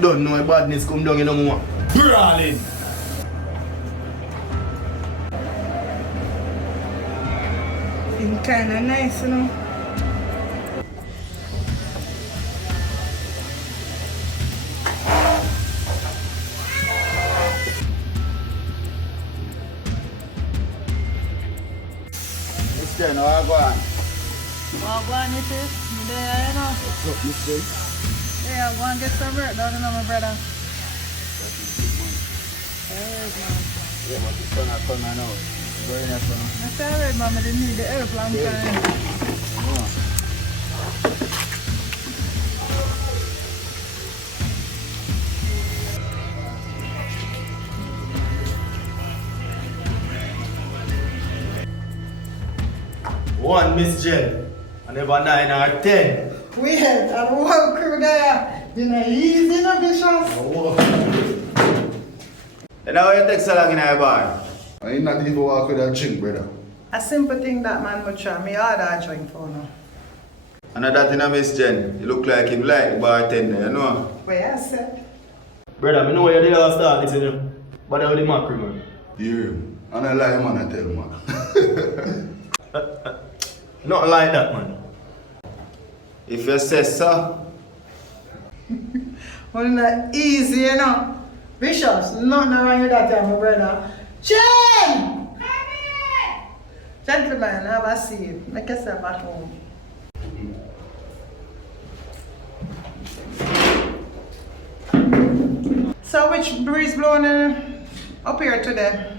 Don't know badness come down no more. Brawling. Been kinda nice, you know. Mr. No, I go on. Wagwan it is. There, you know. What's up, Mr.? Yeah, go and get some work done, you know, my brother. Alright, man. Yeah, but the sun are coming out. Very nice, man. That's alright, man. I didn't need the help long time. One Miss Jen. I never 9 or 10. Weird, and one crew there. You know, easy, no vicious. And now you take so long in our bar. I ain't not even walk with a drink, brother. A simple thing that man would try. Me order a drink for now. And that in a Miss Jen. You look like him like the bartender, you know? What I said? Brother, I know where you did start this, you know. But I with the macro, man. Yeah, and I lie, man, I tell man. Not like that, man. If you say so. Well, not easy, you know. Vicious, nothing wrong with that, my brother. Jen! Gentlemen, have a seat. Make yourself at home. So, which breeze blowing up here today?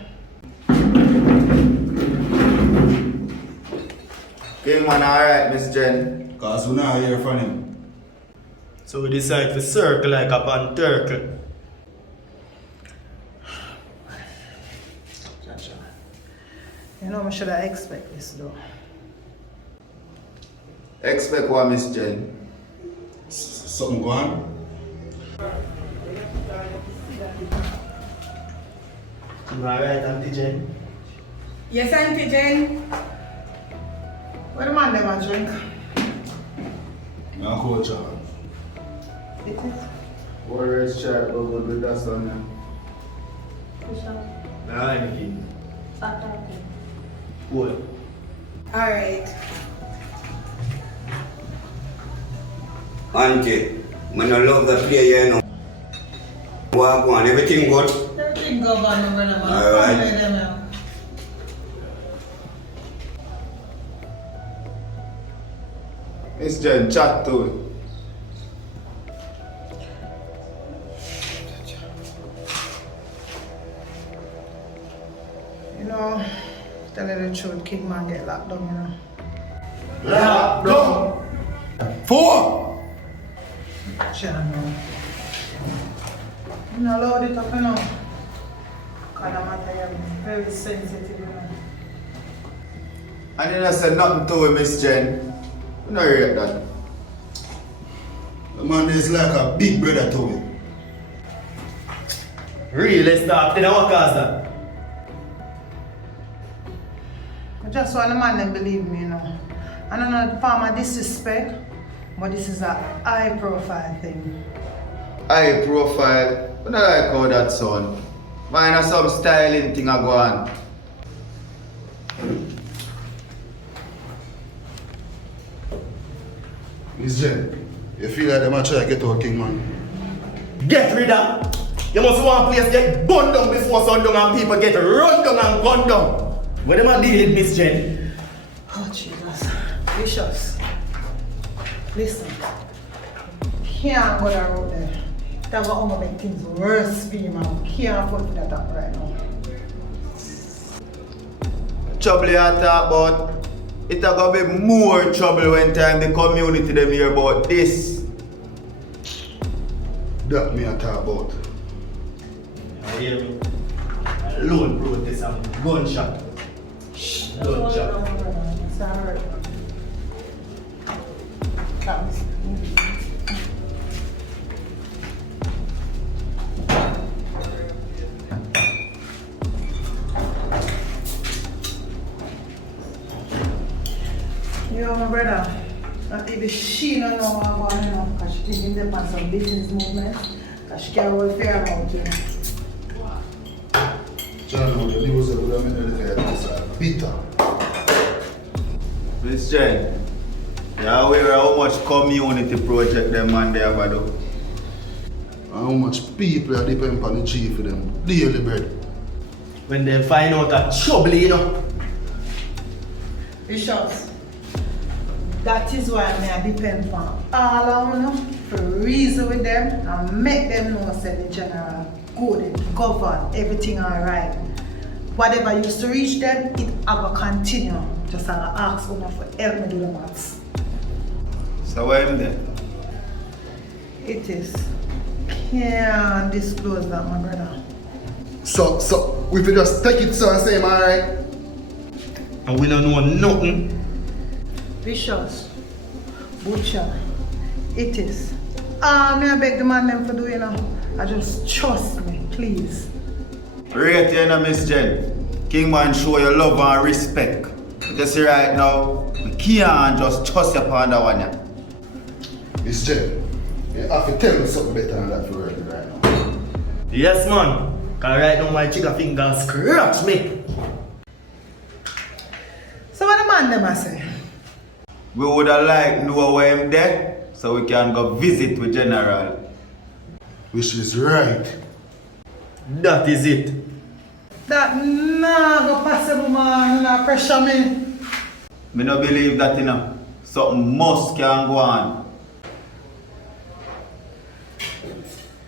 Kyng man, alright, Miss Jen. Cause we not hear from him. So we decide to circle like a pan turtle. You know, I should have expect this though. Expect what, Miss Jen? Something go on? Alright, Auntie Jen. Yes, Auntie Jen. What the man never drink? I'm coach. It is. Warriors chat, but good with that son now. Bishop. Nah, I'm kidding. Stop talking. What? Alright. Auntie, I no love the play, you know. Walk on, everything good? Everything go on, my brother, man. Alright. Miss Jen, chat to it. You know, tell you the truth, Kyng man get locked down, you know. Lock down. 4! Jen, no. You know, load it up, you know. Because the matter is very sensitive, you know. And you don't say nothing to it, Miss Jen. You know you that. The man is like a big brother to me. Really stop. Then what cause that? I just want the man to believe me, you know. I don't know the form of disrespect, but this is a high profile thing. High profile. I don't like how that sound. Mine has some styling thing I go on. Miss Jen, you feel like them a try to get out Kyng man? Get rid of. You must want place get burned down before sundown and people get run down and gunned down. What am I dealing with, Miss Jen? Oh, Jesus. Vicious. Listen. Can't go that road there. That will only make things worse for you, man. Can't afford that up right now. Trouble you talk about. It's gonna be more trouble when time the community them hear about this. That me a talk about. You hear me? Loan protest and gunshot. Gunshot. It's alright. Comes. Yo, my brother, not even she don't know what I'm going on because she thinking they on some business movement. She can't roll fair amount, you know. John, the news that we don't make the bitter. Miss Jen, you are aware of how much community project them man they have to do? And how much people are depending on the chief for them daily bread. When they find out that trouble, you know. Bishops, that is why I depend on all of them to reason with them and make them know that the general good, govern, everything alright. Whatever used to reach them, it ever continue. Just ask them for help me do the maths. So why am there? It is. Can't disclose that, my brother. So we could just take it so and say, alright? And we don't know nothing. Bishops, Butcher, it is. May I beg the man them for doing now? I just trust me, please. Right here, Miss Jen. Kyng man show your love and respect. You see right now, we can't just trust you upon that one. Yeah. Miss Jen, you have to tell me something better than that for working right now. Yes, man. Cause right now my chicken finger scratch me. So what the man them I say? We would have liked to know where him there, so we can go visit with General. Which is right. That is it. That nah go possible, man. Nah pressure me. Me no believe that, you know. Something must can go on.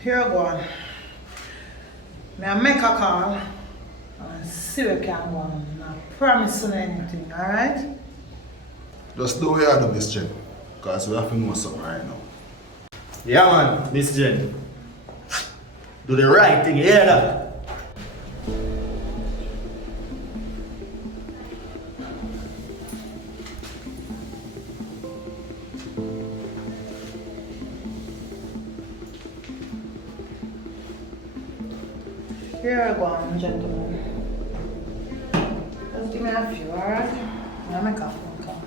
Here I go on. May I make a call and see what can go on. I promise you anything, alright? Just do what you do, Miss Jen. Because we have to know something right now. Yeah, man, Miss Jen. Do the right thing, you hear that? Here I go on, gentlemen. Just give me a few, alright? I'll make a phone call.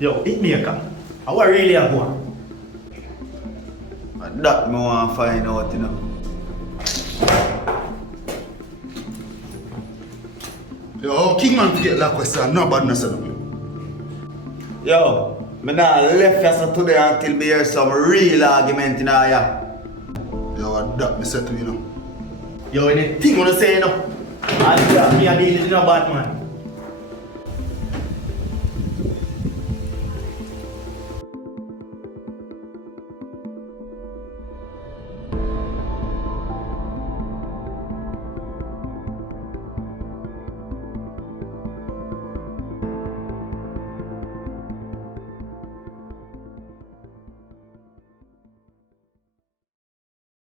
Yo, hit me a car. How are really a boy? That me want to find out, you know. Yo, Kyng man forget that question, no badness of you. Yo, me not left here today until me hear some real argument in here. Yo, that me said to you know. Yo, anything you want to say, you know? I me a deal with no bad man.